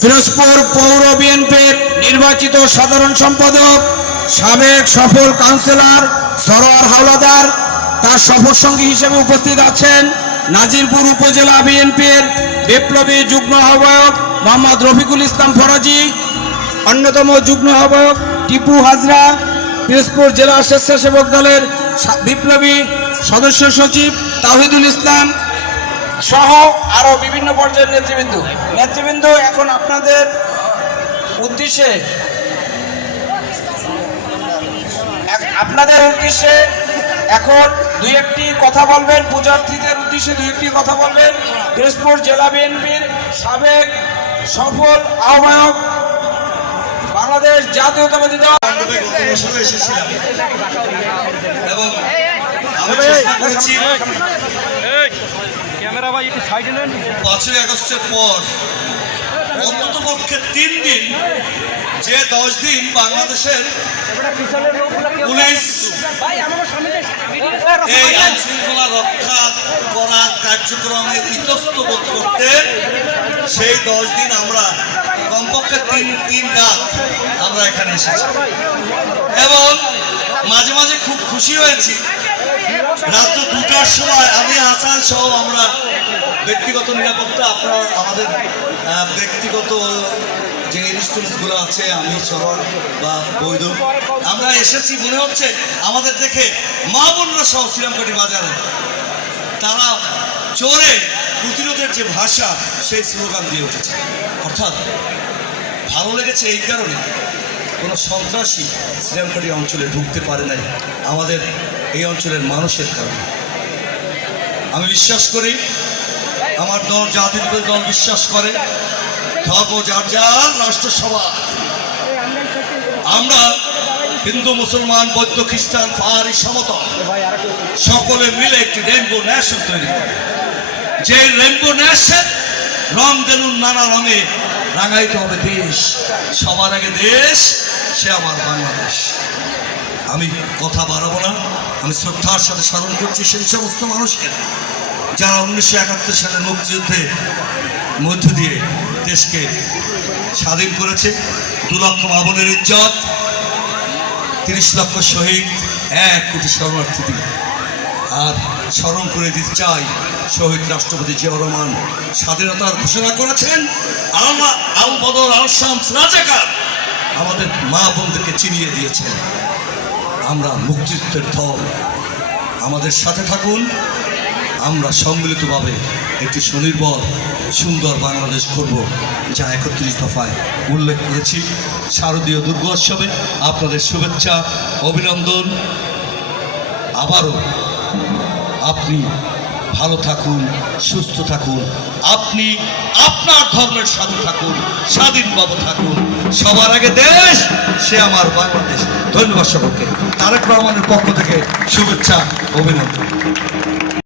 পিরোজপুর পৌর বিএনপির নির্বাচিত সাধারণ সম্পাদক, সাবেক সফল কাউন্সিলর, সরোয়ার হাওলাদার, তার সফর সঙ্গী হিসেবে উপস্থিত আছেন নাজিরপুর উপজেলা বিএনপির বিপ্লবী যুগ্ম আহ্বায়ক মোহাম্মদ রফিকুল ইসলাম ফরাজি, অন্যতম যুগ্ম আহ্বায়ক টিপু হাজরা পিরোজপুর জেলা স্বেচ্ছাসেবক দলের বিপ্লবী সদস্য সচিব তাহিদুল ইসলাম সহ আরও বিভিন্ন পর্যায়ের নেতৃবৃন্দ। নেতৃবৃন্দ এখন আপনাদের উদ্দেশ্যে আপনাদের উদ্দেশ্যে এখন দুই একটি কথা বলবেন, পূজার্থীদের উদ্দেশ্যে দুই একটি কথা বলবেন। পিরোজপুর জেলা বিএনপির সাবেক সফল আহ্বায়ক বাংলাদেশ জাতীয়তাবাদী দল। এবং ভাই একটু সাইডে নেন পাঁচই আগস্টের পর অন্তত পক্ষে তিন দিন, যে দশ দিন বাংলাদেশের পুলিশ এই আইন শৃঙ্খলা রক্ষা করার কার্যক্রমে ইতস্ত বোধ করতে সেই দশ দিন আমরা কমপক্ষে তিন তিন রাত আমরা এখানে এসেছি। এবং মাঝে মাঝে খুব খুশি হয়েছি। দুটার সময় আমি হাসান সহ আমরা ব্যক্তিগত নিরাপত্তা, আপনার, আমাদের ব্যক্তিগত যে ইনস্ট্রুমেন্টসগুলো আছে, আমি সরল বা বৈধ। আমরা এসেছি, মনে হচ্ছে আমাদের দেখে মা বোনরা সহ শ্রীরামকাঠি বাজারে। তারা চোরে প্রতিরোধের যে ভাষা, সেই স্লোগান দিয়ে উঠেছে। অর্থাৎ ভালো লেগেছে এই কারণে কোনো সন্ত্রাসী শ্রীরামকাঠি অঞ্চলে ঢুকতে পারে নাই। আমাদের এই অঞ্চলের মানুষের কারণে। আমি বিশ্বাস করি, আমার দল জাতির দল বিশ্বাস করে। ধর্ম যার যার রাষ্ট্রসভা আমরা হিন্দু, মুসলমান, বৌদ্ধ, খ্রিস্টান পাহাড়ি সমতল, সকলে মিলে একটি রেনবো ন্যাশন তৈরি যে রেনবো ন্যাশন রং বেলুন, নানা রঙে রাঙাইতে হবে দেশ। সবার আগে দেশ, সে আমার বাংলাদেশ। আমি কথা বাড়াবো না। আমি শ্রদ্ধার সাথে স্মরণ করছি সেই সমস্ত মানুষকে যারা উনিশশো একাত্তর সালের মুক্তিযুদ্ধে মধ্য দিয়ে দেশকে স্বাধীন করেছে, দু লক্ষ মামনের ইজ্জত, তিরিশ লক্ষ শহীদ, এক কোটি শরণার্থী দিয়ে আর স্মরণ করে দিতে চাই শহীদ রাষ্ট্রপতি জিয়াউর রহমান স্বাধীনতার ঘোষণা করেছেন আমাদের মা বোনদেরকে চিনিয়ে দিয়েছেন। আমরা মুক্তিযুদ্ধের দল। আমাদের সাথে থাকুন। আমরা সম্মিলিতভাবে একটি সুনির্বল, সুন্দর বাংলাদেশ করব, যা একত্রিশ দফায় উল্লেখ করেছি। শারদীয় দুর্গোৎসবে আপনাদের শুভেচ্ছা, অভিনন্দন। আবারও আপনি ভালো থাকুন, সুস্থ থাকুন। আপনি আপনার ধর্মের সাথে থাকুন, স্বাধীনভাবে থাকুন। সবার আগে দেশ সে আমার বাংলাদেশ। ধন্যবাদ সকলকে। তারেক রহমানের পক্ষ থেকে শুভেচ্ছা অভিনন্দন।